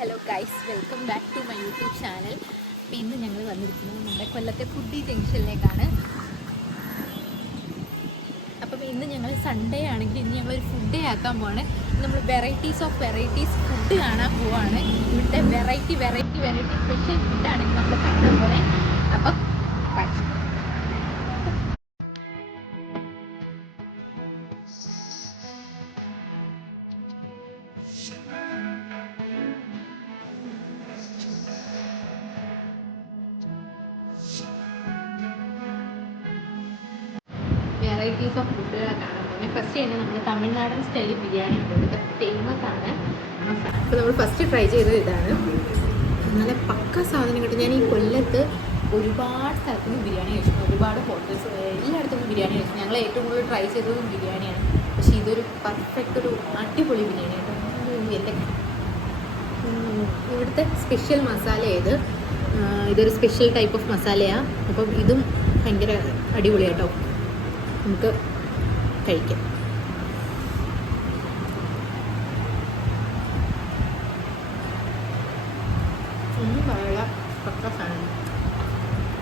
Hello guys, welcome back to my YouTube channel. അപ്പോൾ ഇന്ന് ഞങ്ങൾ വന്നിരിക്കുന്നത് നമ്മുടെ കൊല്ലത്തെ ഫുഡി ജംഗ്ഷനിലേക്കാണ്. അപ്പം ഇന്ന് ഞങ്ങൾ സൺഡേ ആണെങ്കിൽ ഇന്ന് ഞങ്ങളൊരു ഫുഡ് ഡേ ആക്കാൻ പോവാണ്. നമ്മൾ വെറൈറ്റീസ് ഫുഡ് കാണാൻ പോവാണ്. ഇവിടുത്തെ വെറൈറ്റി സ്പെഷ്യൽ ഫുഡാണ് നമ്മൾ കാണാൻ പോലെ. അപ്പം വെറൈറ്റീസ് ഓഫ് ഫുഡുകളെ കാണാൻ പോകുന്നത്. ഫസ്റ്റ് തന്നെ നമ്മൾ തമിഴ്നാടൻ സ്റ്റൈൽ ബിരിയാണി ഉണ്ട്, ഫേമസ് ആണ്. അപ്പോൾ നമ്മൾ ഫസ്റ്റ് ട്രൈ ചെയ്തത് ഇതാണ്. നല്ല പക്ക സാധനം കിട്ടും. ഞാൻ ഈ കൊല്ലത്ത് ഒരുപാട് സ്ഥലത്തുനിന്ന് ബിരിയാണി കഴിച്ചു, ഒരുപാട് ഹോട്ടൽസ് എല്ലായിടത്തുനിന്നും ബിരിയാണി കഴിച്ചു. ഞങ്ങൾ ഏറ്റവും കൂടുതൽ ട്രൈ ചെയ്തതും ബിരിയാണിയാണ്. പക്ഷേ ഇതൊരു പെർഫെക്റ്റ് ഒരു അടിപൊളി ബിരിയാണിയാണ്. എൻ്റെ ഇവിടുത്തെ സ്പെഷ്യൽ മസാല ഇതൊരു സ്പെഷ്യൽ ടൈപ്പ് ഓഫ് മസാലയാണ്. അപ്പം ഇതും ഭയങ്കര അടിപൊളിയാട്ടോ. നമുക്ക് കഴിക്കാം. ഒന്നും പറയാനുള്ള പക്ക സാധനം.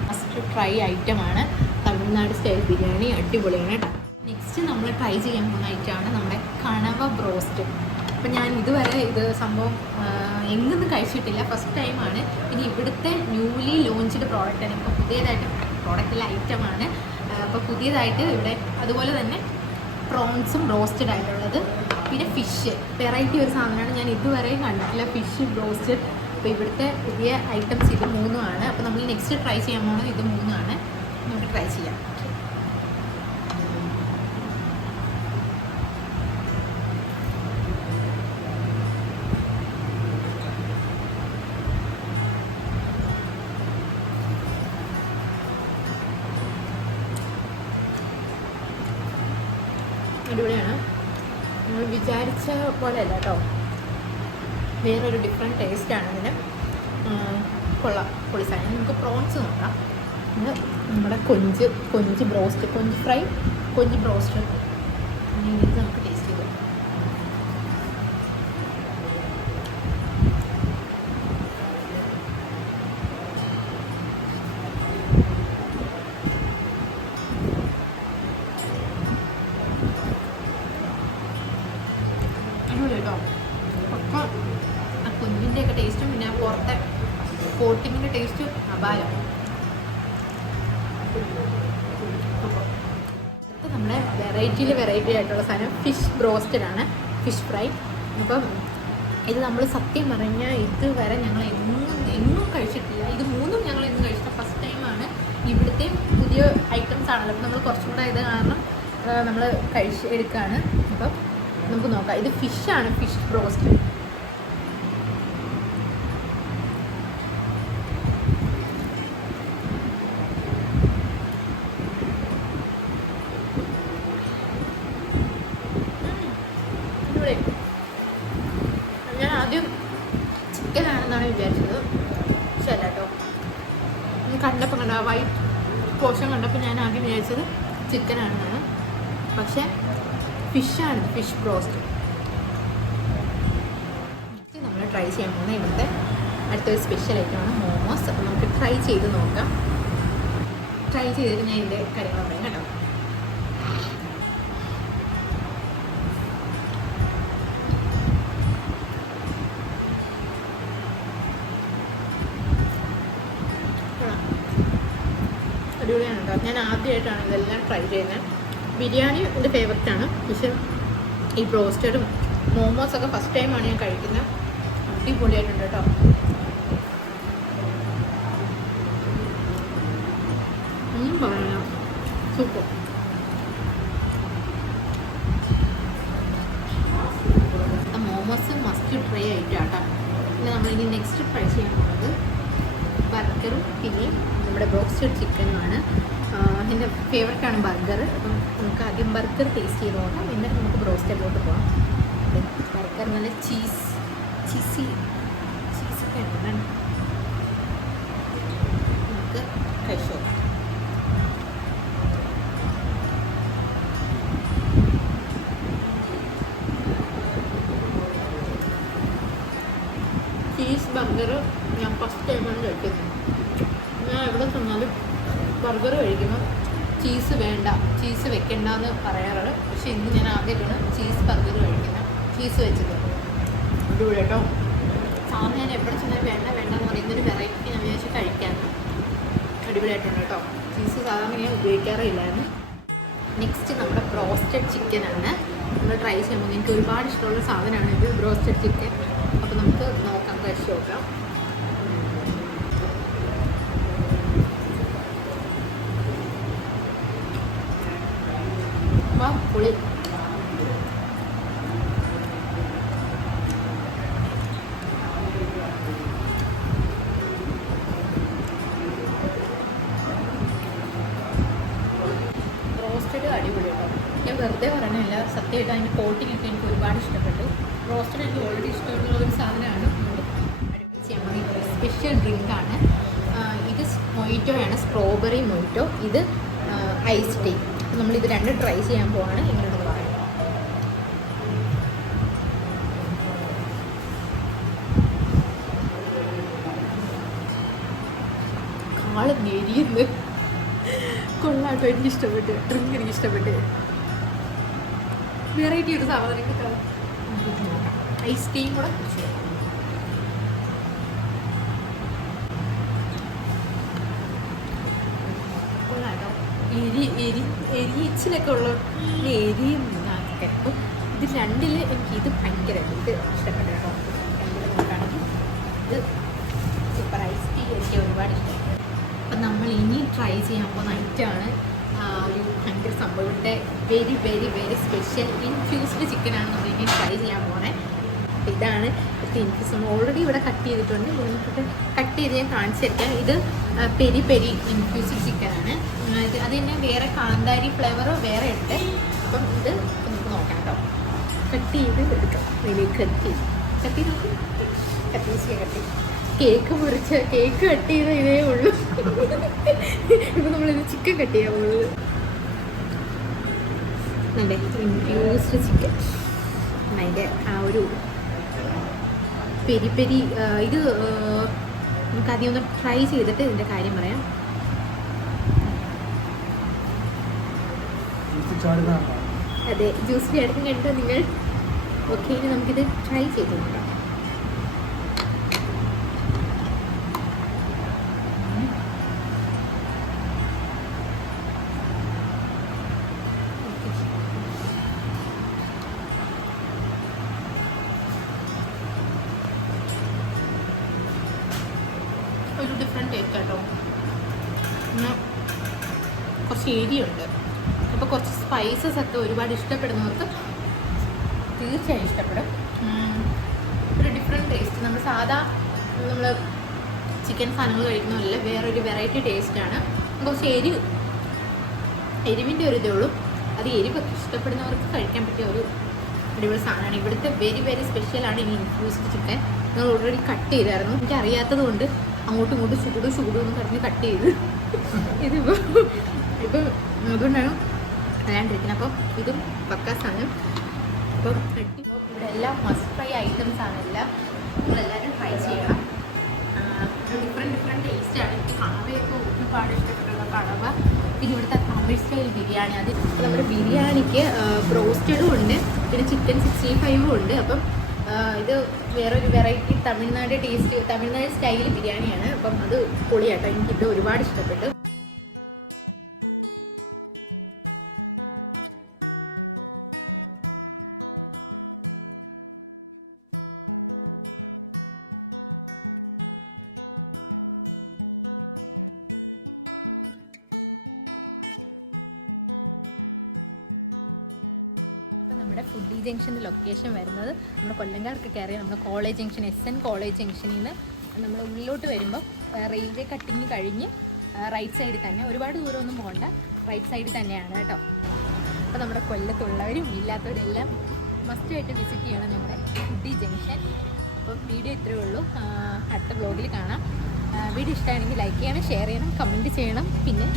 ഫസ്റ്റ് ട്രൈ ഐറ്റമാണ് തമിഴ്നാട് സ്റ്റൈൽ ബിരിയാണി. അടിപൊളിയാണ് കേട്ടോ. നെക്സ്റ്റ് നമ്മൾ ട്രൈ ചെയ്യാൻ പോകുന്ന ഐറ്റമാണ് നമ്മുടെ കണവ ബ്രോസ്റ്റ്. അപ്പം ഞാൻ ഇതുവരെ ഇത് സംഭവം എങ്ങൊന്നും കഴിച്ചിട്ടില്ല, ഫസ്റ്റ് ടൈമാണ്. ഇനി ഇവിടുത്തെ ന്യൂലി ലോഞ്ച്ഡ് പ്രോഡക്റ്റാണ്. ഇപ്പോൾ പുതിയതായിട്ട് പ്രോഡക്റ്റിലെ ഐറ്റമാണ്. അപ്പോൾ പുതിയതായിട്ട് ഇവിടെ അതുപോലെ തന്നെ പ്രോൺസും റോസ്റ്റഡ് ആയിട്ടുള്ളത്, പിന്നെ ഫിഷ് വെറൈറ്റി ഒരു സാധനമാണ്. ഞാൻ ഇതുവരെയും കണ്ടിട്ടില്ല ഫിഷ് ബ്രോസ്റ്റഡ്. അപ്പോൾ ഇവിടുത്തെ പുതിയ ഐറ്റംസ് ഇത് മൂന്നുമാണ്. അപ്പോൾ നമ്മൾ നെക്സ്റ്റ് ട്രൈ ചെയ്യാൻ പോകുന്നത് ഇത് മൂന്നാണ്. നമുക്ക് ട്രൈ ചെയ്യാം. അടിപൊളിയാണ്. നമ്മൾ വിചാരിച്ച പോലെ അല്ല കേട്ടോ, വേറൊരു ഡിഫറെൻറ്റ് ടേസ്റ്റാണ് ഇതിന്. കൊള്ളാം, പൊളി സാധനം. നമുക്ക് പ്രോൺസ് നോക്കാം. ഇത് നമ്മുടെ കൊഞ്ച് ബ്രോസ്റ്റ്, കൊഞ്ച് ഫ്രൈ, കൊഞ്ച് ബ്രോസ്റ്റ്. ഇത് നമുക്ക് ടേസ്റ്റ് ചെയ്തു. കേട്ടോ, ഒക്കെ ആ കുഞ്ഞിൻ്റെ ഒക്കെ ടേസ്റ്റും പിന്നെ പുറത്തെ കോട്ടിങ്ങിൻ്റെ ടേസ്റ്റും അപാരം. അടുത്ത് നമ്മുടെ വെറൈറ്റി ആയിട്ടുള്ള സാധനം ഫിഷ് ബ്രോസ്റ്റഡാണ്, ഫിഷ് ഫ്രൈ. അപ്പം ഇത് നമ്മൾ സത്യം പറഞ്ഞാൽ ഇതുവരെ ഞങ്ങൾ എങ്ങും കഴിച്ചിട്ടില്ല. ഇത് മൂന്നും ഞങ്ങൾ എന്നും കഴിച്ചിട്ട് ഫസ്റ്റ് ടൈമാണ്. ഇവിടുത്തെ പുതിയ ഐറ്റംസ് ആണല്ലോ. അപ്പം നമ്മൾ കുറച്ചും കൂടെ ഇത് കാരണം നമ്മൾ എടുക്കുകയാണ്. അപ്പം നമുക്ക് നോക്കാം. ഇത് ഫിഷാണ്, ഫിഷ് ബ്രോസ്റ്റ്. ഞാൻ ആദ്യം ചിക്കനാണെന്നാണ് വിചാരിച്ചത്, പക്ഷെ അല്ല കേട്ടോ. കണ്ടപ്പോൾ വൈറ്റ് പോർഷൻ കണ്ടപ്പോൾ ഞാൻ ആദ്യം വിചാരിച്ചത് ചിക്കനാണെന്നാണ്. പക്ഷേ ഫിഷാണ്, ഫിഷ് ബ്രോസ്റ്റ്. നമ്മൾ ട്രൈ ചെയ്യാൻ പോകുന്നത് ഇവിടുത്തെ അടുത്തൊരു സ്പെഷ്യൽ ഐറ്റമാണ് മോമോസ്. അപ്പോൾ നമുക്ക് ട്രൈ ചെയ്ത് നോക്കാം. ട്രൈ ചെയ്തിട്ട് ഞാൻ ഇതിൻ്റെ കാര്യങ്ങൾ പറയാം കേട്ടോ. അടിപൊളിയാണ് കേട്ടോ. ഞാൻ ആദ്യമായിട്ടാണ് ഇതെല്ലാം ട്രൈ ചെയ്യുന്നത്. ബിരിയാണി എൻ്റെ ഫേവററ്റാണ്, പക്ഷെ ഈ ബ്രോസ്റ്റഡും മോമോസൊക്കെ ഫസ്റ്റ് ടൈമാണ് ഞാൻ കഴിക്കുന്നത്. അടിപൊളിയായിട്ടുണ്ട് കേട്ടോ. പറയാം, സൂപ്പർ. മോമോസ് മസ്റ്റ് ട്രൈ ആയിട്ടാട്ടോ. പിന്നെ നമ്മളിനി നെക്സ്റ്റ് ട്രൈ ചെയ്യാൻ പോകുന്നത് ബർഗറും പിന്നെ നമ്മുടെ ബ്രോസ്റ്റഡ് ചിക്കനുമാണ്. എൻ്റെ ഫേവററ്റാണ് ബർഗർ. അപ്പം നമുക്ക് ആദ്യം ബർഗർ ടേസ്റ്റ് ചെയ്ത് നോക്കാം, എന്നിട്ട് നമുക്ക് ബ്രോസ്റ്റഡിലോട്ട് പോകാം. ബർഗർ നല്ല ചീസൊക്കെ ഉണ്ട്. നമുക്ക് കഴിച്ചു നോക്കാം. ചീസ് ബർഗർ ഞാൻ ഫസ്റ്റ് ടൈമാണ് കഴിക്കുന്നത്. ഞാൻ എവിടെ ചെന്നാലും ബർഗർ കഴിക്കുമ്പോൾ ചീസ് വേണ്ട, ചീസ് വെക്കണ്ടെന്ന് പറയാറുള്ളത്. പക്ഷേ ഇന്ന് ഞാൻ ആദ്യമായിട്ടാണ് ചീസ് ബർഗർ കഴിക്കുന്നത്, ചീസ് വെച്ചത്. അടിപൊളി കേട്ടോ. സാധാരണ ഞാൻ എവിടെ ചെന്നാൽ വേണ്ടെന്ന് പറയുന്നൊരു വെറൈറ്റി ഞാൻ വിചാരിച്ച് കഴിക്കാൻ. അടിപൊളിയായിട്ടുണ്ട് കേട്ടോ. ചീസ് സാധാരണ ഞാൻ ഉപയോഗിക്കാറില്ലായിരുന്നു. നെക്സ്റ്റ് നമ്മുടെ ബ്രോസ്റ്റഡ് ചിക്കനാണ് നമ്മൾ ട്രൈ ചെയ്യുമ്പോൾ. എനിക്ക് ഒരുപാട് ഇഷ്ടമുള്ള സാധനമാണ് ഇത്, ബ്രോസ്റ്റഡ് ചിക്കൻ. അപ്പോൾ നമുക്ക് നോക്കാം, കഴിച്ച് നോക്കാം. പുളി റോസ്റ്റഡ് അടിപൊളി കേട്ടോ. ഞാൻ വെറുതെ പറയണില്ല, സത്യമായിട്ട് അതിൻ്റെ കോട്ടിംഗ് ഒക്കെ എനിക്ക് ഒരുപാട് ഇഷ്ടപ്പെട്ടു. റോസ്റ്റഡ് എനിക്ക് ഓൾറെഡി ഇഷ്ടമുള്ള ഒരു സാധനമാണ്. അടിപൊളി ചെയ്യാൻ മതി. സ്പെഷ്യൽ ഡ്രിങ്കാണ് ഇത്. മൊയ്റ്റോയാണ്, സ്ട്രോബെറി മൊയ്റ്റോ. ഇത് ഐസ് ടീ. നമ്മളിത് രണ്ടും ട്രൈ ചെയ്യാൻ പോവാണ്. ഇങ്ങോട്ട് പറയാം. കാള് നെരിയുന്നു. കൊള്ളാട്ടോ, എനിക്ക് ഇഷ്ടപ്പെട്ട്. ഡ്രിങ്ക് എനിക്ക് ഇഷ്ടപ്പെട്ട്. വെറൈറ്റി ഒരു സാധനം കിട്ടാം. ഐസ് ടീം കൂടെ കുടിച്ചു. കൊള്ളാട്ടോ. എരിച്ചിലൊക്കെ ഉള്ള എരിയും ഒക്കെ. അപ്പം ഇത് രണ്ടിൽ എനിക്ക് ഇത് ഭയങ്കരമായിട്ട് ഇത് ഇഷ്ടപ്പെട്ടു കേട്ടോ. രണ്ടിൽ നോക്കുകയാണെങ്കിൽ ഇത് സൂപ്പർ. ഐസ് ടീ എനിക്ക് ഒരുപാട് ഇഷ്ടപ്പെട്ടു. അപ്പം നമ്മൾ ഇനി ട്രൈ ചെയ്യാൻ പോകുന്ന ഐറ്റമാണ് ഒരു ഭയങ്കര സംഭവത്തെ very very very special infused ചിക്കനാണ് നമ്മൾ ഇനി ട്രൈ ചെയ്യാൻ പോണേ. അപ്പോൾ ഇതാണ് ഇൻഫ്യൂസ്. നമ്മൾ ഓൾറെഡി ഇവിടെ കട്ട് ചെയ്തിട്ടുണ്ട്. ഇതിനകത്ത് കട്ട് ചെയ്ത് ഞാൻ കാണിച്ചിരിക്കാം. ഇത് പെരി പെരി ഇൻഫ്യൂസ്ഡ് ചിക്കനാണ്. അത് തന്നെ വേറെ കാന്താരി ഫ്ലേവർ വേറെ ഉണ്ട്. അപ്പം ഇത് നമുക്ക് നോക്കാം കേട്ടോ. കട്ട് ചെയ്ത് എടുക്കാം. ഇതിലേക്ക് കട്ടി നോക്കി കട്ടി കേക്ക് കട്ട് ചെയ്ത ഇതേ ഉള്ളൂ. ഇപ്പം നമ്മളിത് ചിക്കൻ കട്ട് ചെയ്യാൻ പോകുന്നത്. നല്ല ഇൻഫ്യൂസ്ഡ് ചിക്കൻ. അതിൻ്റെ ആ ഒരു പെരി പെരി ഇത് നമുക്ക് ആദ്യം ഒന്ന് ട്രൈ ചെയ്തിട്ട് ഇതിൻ്റെ കാര്യം പറയാം. അതെ, ജ്യൂസിൻ്റെ അടുത്തും കണ്ടോ നിങ്ങൾ? ഓക്കെ, ഇനി നമുക്കിത് ട്രൈ ചെയ്ത് നോക്കാം. ഒരു ഡിഫറെൻറ്റ് ടേസ്റ്റ് കേട്ടോ. പിന്നെ കുറച്ച് എരിയുണ്ട്. അപ്പോൾ കുറച്ച് സ്പൈസസ് ഒക്കെ ഒരുപാട് ഇഷ്ടപ്പെടുന്നവർക്ക് തീർച്ചയായും ഇഷ്ടപ്പെടും. ഒരു ഡിഫറെൻറ്റ് ടേസ്റ്റ്. നമ്മൾ സാധാ നമ്മൾ ചിക്കൻ സാധനങ്ങൾ കഴിക്കുന്നതല്ല, വേറൊരു വെറൈറ്റി ടേസ്റ്റാണ്. കുറച്ച് എരിവിൻ്റെ ഒരു ഇതേ ഉള്ളൂ. അത് എരിവ് ഇഷ്ടപ്പെടുന്നവർക്ക് കഴിക്കാൻ പറ്റിയ ഒരു അടിപൊളി സാധനമാണ്. ഇവിടുത്തെ വെരി വെരി സ്പെഷ്യലാണ് ഈ ഇൻഫ്യൂസ്ഡ് ചിക്കൻ. ഞങ്ങൾ ഓൾറെഡി കട്ട് ചെയ്തായിരുന്നു. എനിക്ക് അറിയാത്തത് കൊണ്ട് അങ്ങോട്ടും ഇങ്ങോട്ടും ചൂട് എന്ന് പറഞ്ഞ് കട്ട് ചെയ്ത് ഇപ്പം അതുകൊണ്ടാണ് അല്ലാണ്ടിരിക്കുന്നത്. അപ്പം ഇതും പക്ക സാധനം. അപ്പം ഇവിടെ എല്ലാം മസ്റ്റ് ഫ്രൈ ഐറ്റംസ് ആണ്. എല്ലാം നമ്മളെല്ലാവരും ട്രൈ ചെയ്യണം. ഡിഫറെൻറ്റ് ടേസ്റ്റാണ്. എനിക്ക് കണവയൊക്കെ ഒരുപാട് ഇഷ്ടപ്പെട്ടുള്ള കണവ. പിന്നെ ഇവിടുത്തെ തമിഴ് സ്റ്റൈൽ ബിരിയാണി. അത് നമ്മുടെ ബിരിയാണിക്ക് ബ്രോസ്റ്റഡും ഉണ്ട്, പിന്നെ ചിക്കൻ 65 ഉണ്ട്. അപ്പം ഇത് വേറൊരു variety Tamil Nadu taste, Tamil Nadu style ബിരിയാണിയാണ്. അപ്പം അത് പൊളിയാട്ടോ. എനിക്കിത് ഒരുപാട് ഇഷ്ടപ്പെട്ടു. നമ്മുടെ ഫുഡി ജംഗ്ഷൻ്റെ ലൊക്കേഷൻ വരുന്നത് നമ്മുടെ കൊല്ലങ്കാർക്ക് കയറിയ നമ്മുടെ കോളേജ് ജംഗ്ഷൻ, SN കോളേജ് ജംഗ്ഷനിൽ നിന്ന് നമ്മൾ ഉള്ളിലോട്ട് വരുമ്പോൾ റെയിൽവേ കട്ടിങ് കഴിഞ്ഞ് റൈറ്റ് സൈഡിൽ തന്നെ, ഒരുപാട് ദൂരമൊന്നും പോകണ്ട, റൈറ്റ് സൈഡിൽ തന്നെയാണ് കേട്ടോ. അപ്പോൾ നമ്മുടെ കൊല്ലത്തുള്ളവരും ഇല്ലാത്തവരെല്ലാം മസ്റ്റായിട്ട് വിസിറ്റ് ചെയ്യണം നമ്മുടെ ഫുഡി ജംഗ്ഷൻ. അപ്പം വീഡിയോ ഇത്രയേ ഉള്ളൂ. അടുത്ത വ്ലോഗിൽ കാണാം. വീഡിയോ ഇഷ്ടമാണെങ്കിൽ ലൈക്ക് ചെയ്യണം, ഷെയർ ചെയ്യണം, കമൻറ്റ് ചെയ്യണം. പിന്നെ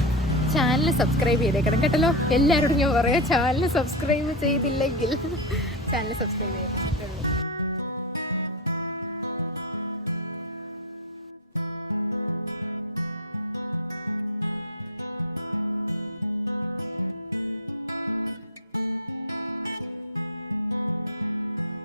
ചാനൽ സബ്സ്ക്രൈബ് ചെയ്തേക്കണം കേട്ടല്ലോ. എല്ലാവരോടും ഞാൻ പറയാം, ചാനൽ സബ്സ്ക്രൈബ് ചെയ്തില്ലെങ്കിൽ ചാനൽ സബ്സ്ക്രൈബ് ചെയ്യണം.